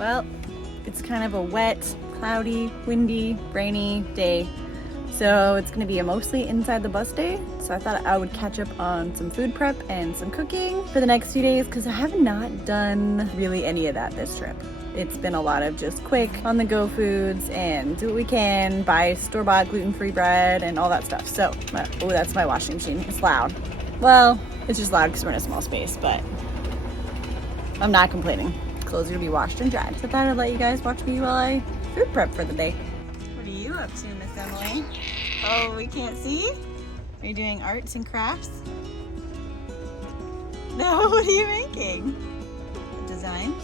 Well, it's kind of a wet, cloudy, windy, rainy day. So it's gonna be a mostly inside the bus day. So I thought I would catch up on some food prep and some cooking for the next few days because I have not done really any of that this trip. It's been a lot of just quick on the go foods and do what we can, buy store-bought gluten-free bread and all that stuff. So, oh, that's my washing machine. It's loud. Well, it's just loud because we're in a small space, but I'm not complaining. Clothes are gonna be washed and dried. So I thought I'd let you guys watch me while I food prep for the day. What are you up to, Miss Emily? Oh, we can't see? Are you doing arts and crafts? No, what are you making? Designs?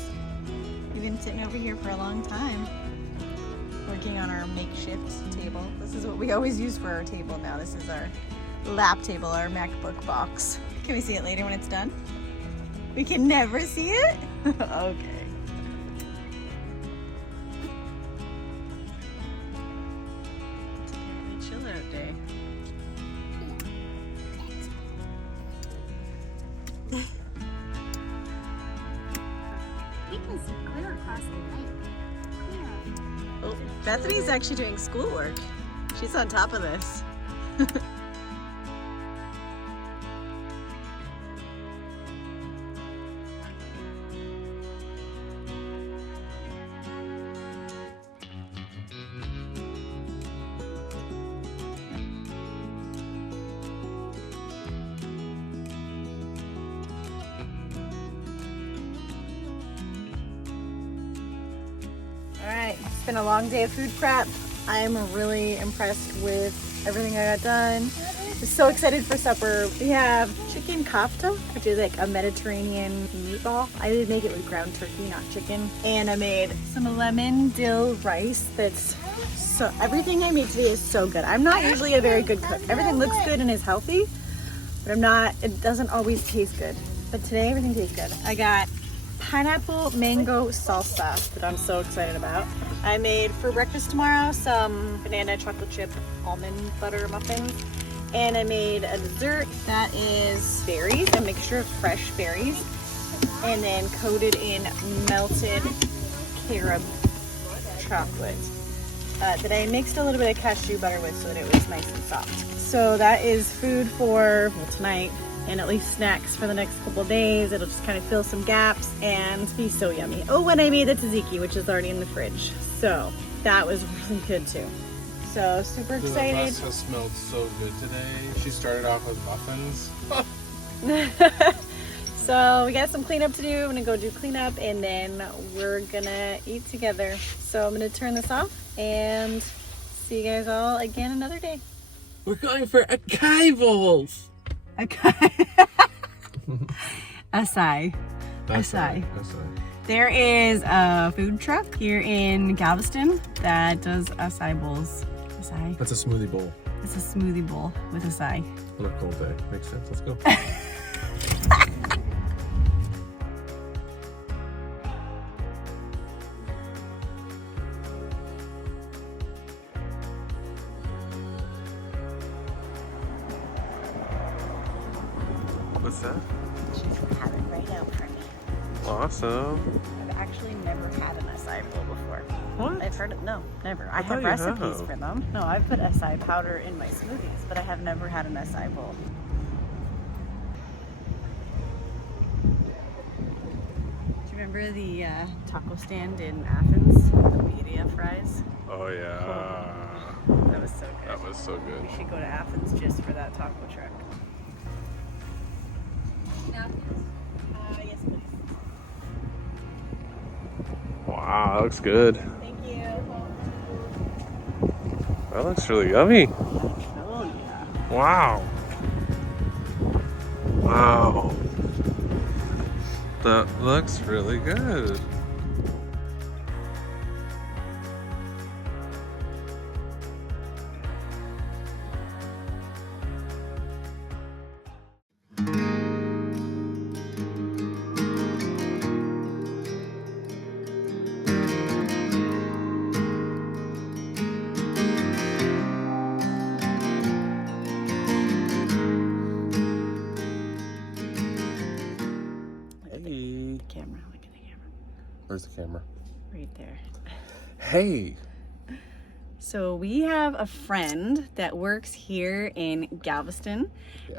We've been sitting over here for a long time, working on our makeshift table. This is what we always use for our table now. This is our lap table, our MacBook box. Can we see it later when it's done? We can never see it? Okay. Chill out day. We can see clear across the lake. Clear. Oh, Bethany's actually doing schoolwork. She's on top of this. Alright, it's been a long day of food prep. I'm really impressed with everything I got done. I'm so excited for supper. We have chicken kofta, which is like a Mediterranean meatball. I did make it with ground turkey, not chicken. And I made some lemon dill rice that's so, everything I made today is so good. I'm not usually a very good cook. Everything looks good and is healthy, but it doesn't always taste good. But today everything tastes good. I got pineapple mango salsa that I'm so excited about. I made for breakfast tomorrow some banana chocolate chip almond butter muffins, and I made a dessert that is berries, a mixture of fresh berries, and then coated in melted carob chocolate that I mixed a little bit of cashew butter with so that it was nice and soft. So that is food for tonight, and at least snacks for the next couple of days. It'll just kind of fill some gaps and be so yummy. Oh, and I made the tzatziki, which is already in the fridge. So that was really good too. So super excited. The pasta smelled so good today. She started off with muffins. So we got some cleanup to do. I'm gonna go do cleanup and then we're gonna eat together. So I'm gonna turn this off and see you guys all again another day. We're going for acai bowls. Acai. Açai. Açai. There is a food truck here in Galveston that does acai bowls. Acai. That's a smoothie bowl. It's a smoothie bowl with acai. On a cold day. Makes sense. Let's go. What's that? She's had it right out for me. Awesome. I've actually never had an acai bowl before. What? I've heard it. No, never. I thought have you recipes have. for them. No, I've put acai powder in my smoothies, but I have never had an acai bowl. Do you remember the taco stand in Athens? The birria fries? Oh yeah. That was so good. That was so good. We should go to Athens just for that taco truck. Yes, please. Wow, that looks good. Thank you. That looks really yummy. Oh, yeah. Wow. Wow. That looks really good. Camera, look at the camera. Where's the camera? right there. Hey. So we have a friend that works here in Galveston,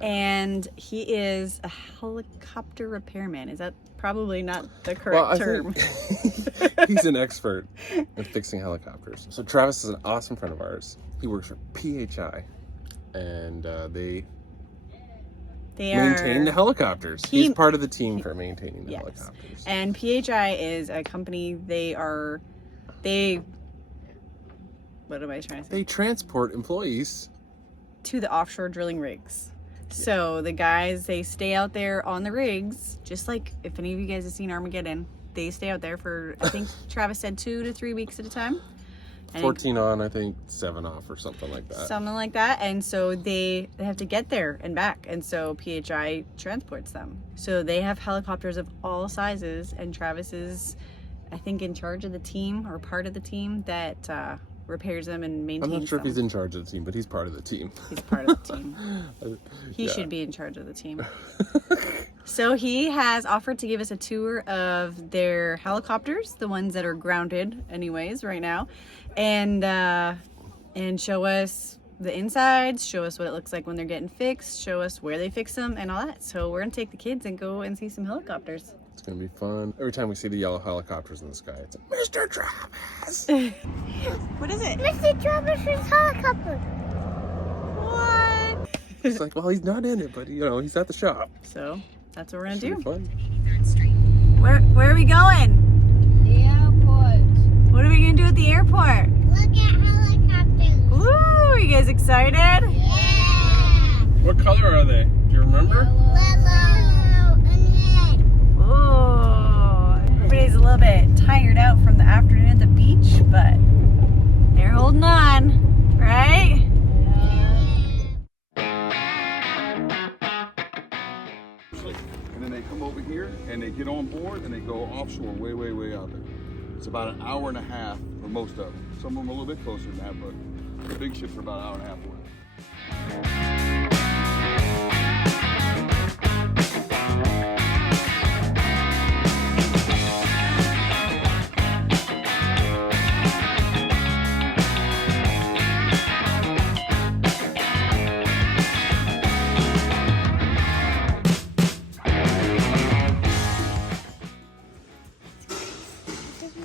and he is a helicopter repairman. Is that probably not the correct term? Think he's an expert in fixing helicopters. So Travis is an awesome friend of ours. He works for PHI, and they maintain the helicopters. He's part of the team for maintaining the helicopters. And PHI is a company. What am I trying to say? They transport employees to the offshore drilling rigs. So the guys, they stay out there on the rigs, just like if any of you guys have seen Armageddon, they stay out there for, I think Travis said 2 to 3 weeks at a time. 14 on, I think 7 off or something like that. Something like that. And so they have to get there and back. And so PHI transports them. So they have helicopters of all sizes, and Travis is, I think, in charge of the team or part of the team that repairs them and maintains them. I'm not sure if he's in charge of the team, but he's part of the team. He's part of the team. He should be in charge of the team. So he has offered to give us a tour of their helicopters, the ones that are grounded anyways right now, and show us the insides, show us what it looks like when they're getting fixed, show us where they fix them and all that. So we're gonna take the kids and go and see some helicopters. It's gonna be fun. Every time we see the yellow helicopters in the sky, it's like, Mr. Travis! What is it? Mr. Travis's helicopter. What? It's like, well, he's not in it, but he's at the shop. So that's what we're gonna Should do. be fun. Where are we going? The airport. What are we gonna do at the airport? Look at helicopters. Woo! Are you guys excited? Yeah. What color are they? Do you remember? Yellow and red. Oh, everybody's a little bit tired out from the afternoon at the beach, but they're holding on, right? And then they come over here and they get on board and they go offshore way, way, way out there. It's about an hour and a half for most of them. Some of them are a little bit closer than that, but the big ships are about an hour and a half away.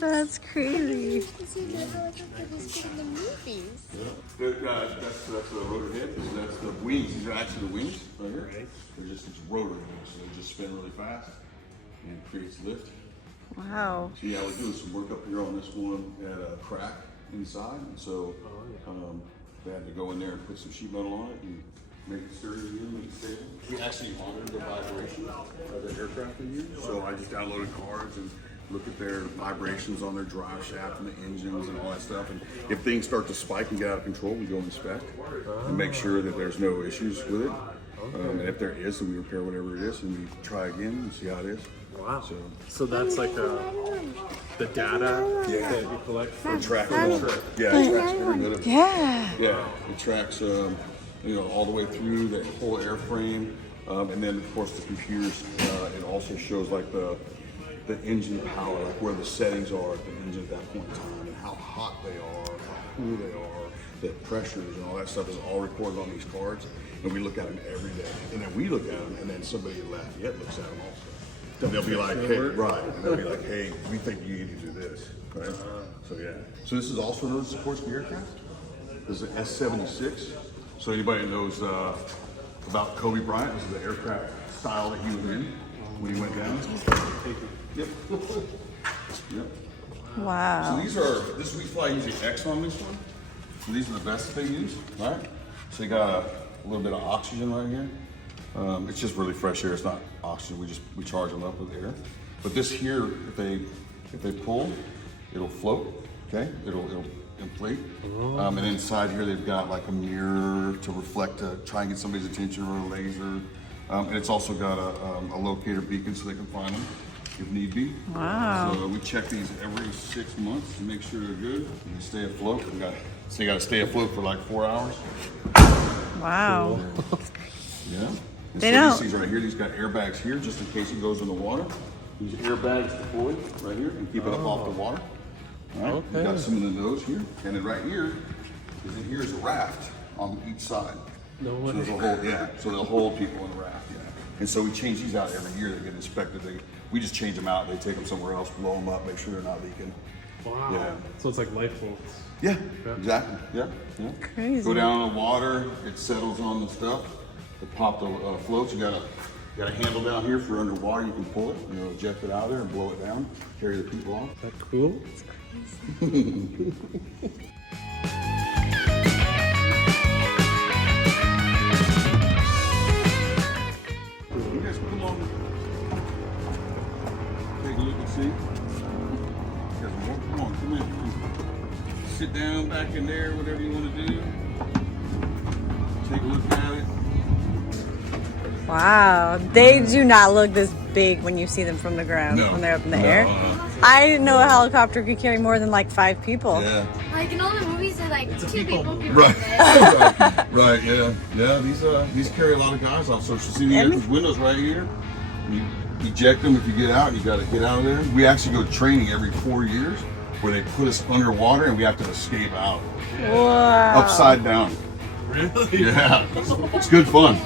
That's crazy. This is the helicopter that's been in the movies. That's the rotor head. That's the wings. These are actually the wings right here. They're just rotor wings, so they just spin really fast and it creates lift. Wow. So yeah, we're doing some work up here on this one at a crack inside, and so they had to go in there and put some sheet metal on it and make it sturdy again, make it stable. We actually monitor the vibration of the aircraft we use. So I just downloaded cards and look at their vibrations on their drive shaft and the engines and all that stuff. And if things start to spike and get out of control, we go inspect and make sure that there's no issues with it. And if there is, then we repair whatever it is and we try again and see how it is. Wow. So that's like the data that you collect from Tracking it tracks every bit of it. Yeah, it tracks all the way through the whole airframe, and then of course the computers. It also shows like the engine power, like where the settings are at the engine at that point in time, and how hot they are, how cool they are, the pressures and all that stuff is all recorded on these cards, and we look at them every day. And then we look at them, and then somebody at Lafayette looks at them also. Then they'll be like, hey, right, and they'll be like, hey, we think you need to do this, right? So yeah. So this is also known as the Sikorsky aircraft. This is an S-76. So anybody that knows about Kobe Bryant, this is the aircraft style that he was in when he went down. Yep. Yep. Wow. So we fly using X on this one. So these are the best that they use, right? So you got a little bit of oxygen right here. It's just really fresh air. It's not oxygen. We charge them up with air. But this here, if they pull, it'll float. Okay, it'll inflate. And inside here they've got like a mirror to reflect, to try and get somebody's attention, or a laser. And it's also got a locator beacon so they can find them if need be. Wow. So we check these every 6 months to make sure they're good and they stay afloat. So you got to stay afloat for like 4 hours. Wow. Yeah. They don't. These right here, these got airbags here just in case it goes in the water. These airbags deployed right here and keep it up off the water. All right? Okay. We got some of those here, and then right here, here's a raft on each side. No So way. there's a whole, yeah. So they'll hold people in the raft, yeah. And so we change these out every year. They get inspected. We just change them out. They take them somewhere else, blow them up, make sure they're not leaking. Wow. Yeah. So it's like lifeboats. Yeah, exactly. Yeah, yeah. Crazy. Go down in the water. It settles on the stuff. It pop the floats. You got a handle down here for underwater. You can pull it. You know, eject it out of there and blow it down. Carry the people off. Is that cool? You guys come along. Take a look and see. You guys come on, come in. Sit down back in there, whatever you want to do. Take a look at it. Wow, they do not look this big when you see them from the ground when they're up in the air. I didn't know a helicopter could carry more than like 5 people. Yeah. Like in all the movies, they're like 2 people. Right. Right. Yeah. Yeah. These carry a lot of guys off. So you see these windows right here. You eject them if you get out. You got to get out of there. We actually go to training every 4 years where they put us underwater and we have to escape out. Wow. Upside down. Really? Yeah. It's good fun.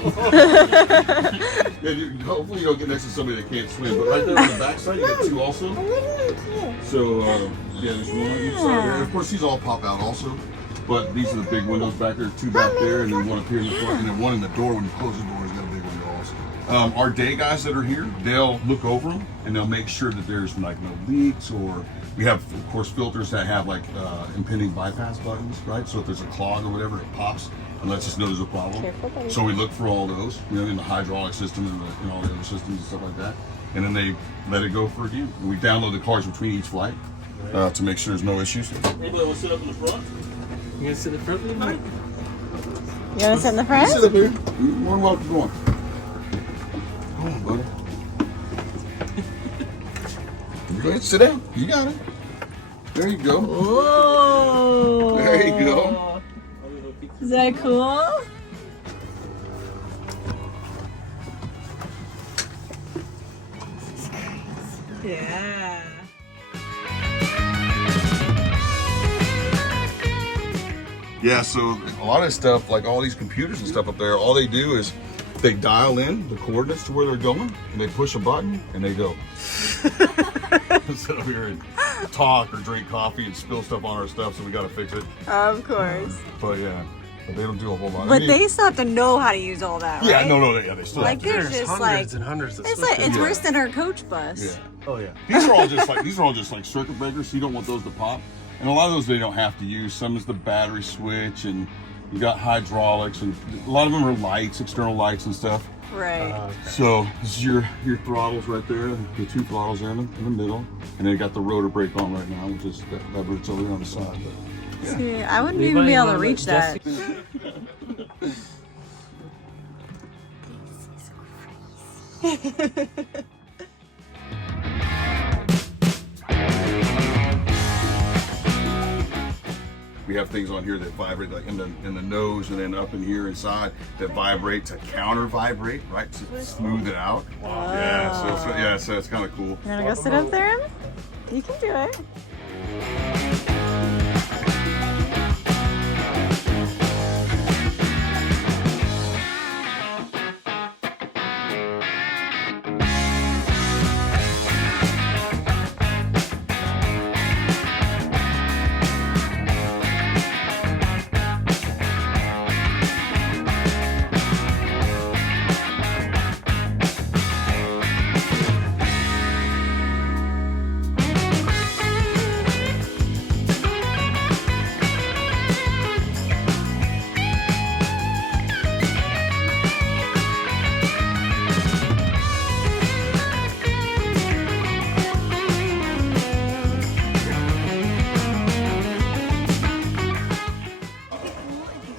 Hopefully you don't get next to somebody that can't swim. But right there on the backside, you got 2 also. So yeah, there's one on each side there. Of course, these all pop out also. But these are the big windows back there, 2 back there, and then 1 up here in the front, and then 1 in the door. When you close the door, it's got a big window also. Our day guys that are here, they'll look over them and they'll make sure that there's like no leaks, or we have, of course, filters that have like impending bypass buttons, right? So if there's a clog or whatever, it pops and lets us know there's a problem. So we look for all those, you know, in the hydraulic system and all the other systems and stuff like that. And then they let it go for a view. And we download the cars between each flight to make sure there's no issues. Anybody want to sit up in the front? You gonna sit in front of me? You want to sit in the front? Sit up here. You're more than welcome to go on. Come on, buddy. Go ahead, sit down. You got it. There you go. Whoa. There you go. Is that cool? Yeah. Yeah, so a lot of stuff, like all these computers and stuff up there, all they do is they dial in the coordinates to where they're going, and they push a button, and they go. Sit up here and talk or drink coffee and spill stuff on our stuff, so we got to fix it. Of course. But yeah, but they don't do a whole lot. But they still have to know how to use all that, right? Yeah, no, yeah, they still Like have to. there's just hundreds like and hundreds of it's like switches. it's worse than our coach bus. Yeah. Oh yeah. These are all just like circuit breakers, so you don't want those to pop. And a lot of those they don't have to use. Some is the battery switch, and you got hydraulics, and a lot of them are lights, external lights and stuff. Right. Okay. So this is your throttles right there, the 2 throttles there in the middle, and then you got the rotor brake on right now, which is that lever's over there on the side. But See, I wouldn't even be able to reach that. we have things on here that vibrate like in the nose and then up in here inside that vibrate to counter vibrate, right? To smooth it out. Wow. Yeah, so it's kind of cool. You wanna go sit up there? You can do it.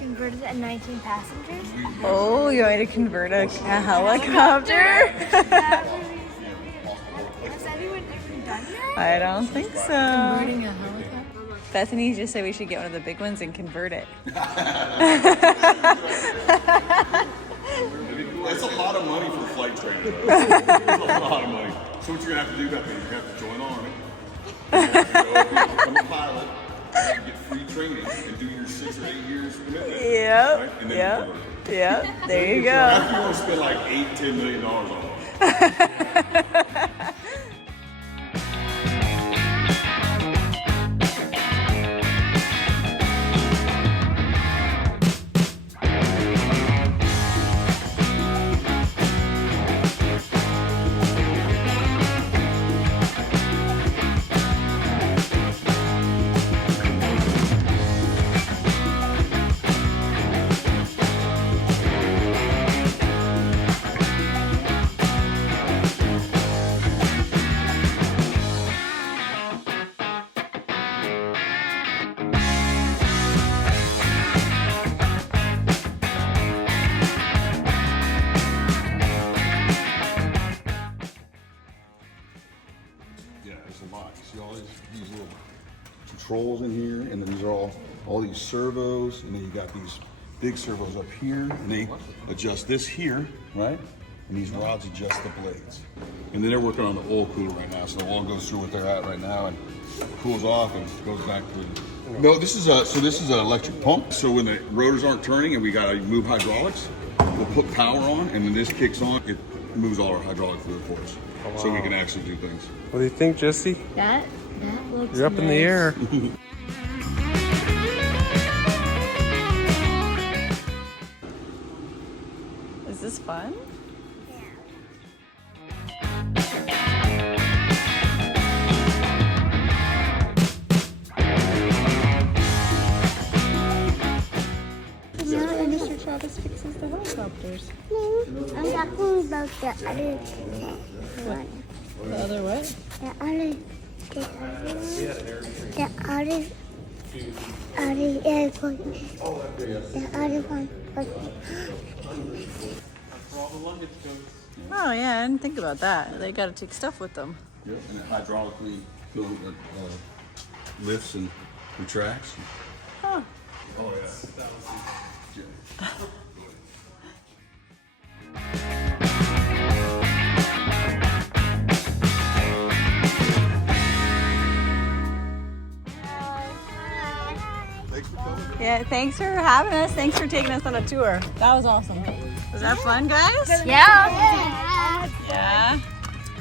Converted at 19 passengers. Oh, you want me to convert a helicopter? Has anyone ever done that? I don't think so. Converting a helicopter? Bethany just said we should get one of the big ones and convert it. It's a lot of money for flight training. It's a lot of money. So what you're gonna have to do, Bethany, is you're gonna have to join on it. Become a pilot, and get free training, and do your 6 or 8 years commitment. Yep. Right? And then Yep. you go. Yep. There you go. After you want to spend like $8-10 million on it. Yeah, there's a lot. You see all these little controls in here, and then these are all these servos, and then you got these big servos up here, and they adjust this here, right? And these rods adjust the blades. And then they're working on the oil cooler right now, so the oil goes through what they're at right now and cools off and goes back to. No, this is an electric pump. So when the rotors aren't turning and we gotta move hydraulics, we'll put power on, and when this kicks on, it moves all our hydraulic fluid for us, so we can actually do things. What do you think, Jesse? That looks You're up in the air. Is this fun? Mr. Travis fixes the helicopters. I'm talking about the other one. The other what? The other airport. The other one. Oh yeah, I didn't think about that. They gotta take stuff with them. Yep, and it hydraulically lifts and retracts. Huh. Oh yeah. Yeah, thanks for having us. Thanks for taking us on a tour. That was awesome. Was that fun, guys? Yeah. Yeah.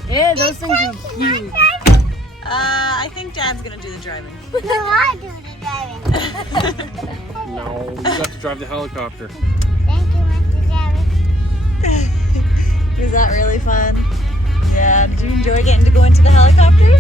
Yeah, those things are huge. I think Dad's gonna do the driving. No, I do the driving. No, you got to drive the helicopter. Thank you, Mr. Travis. Was that really fun? Yeah. Did you enjoy getting to go into the helicopters?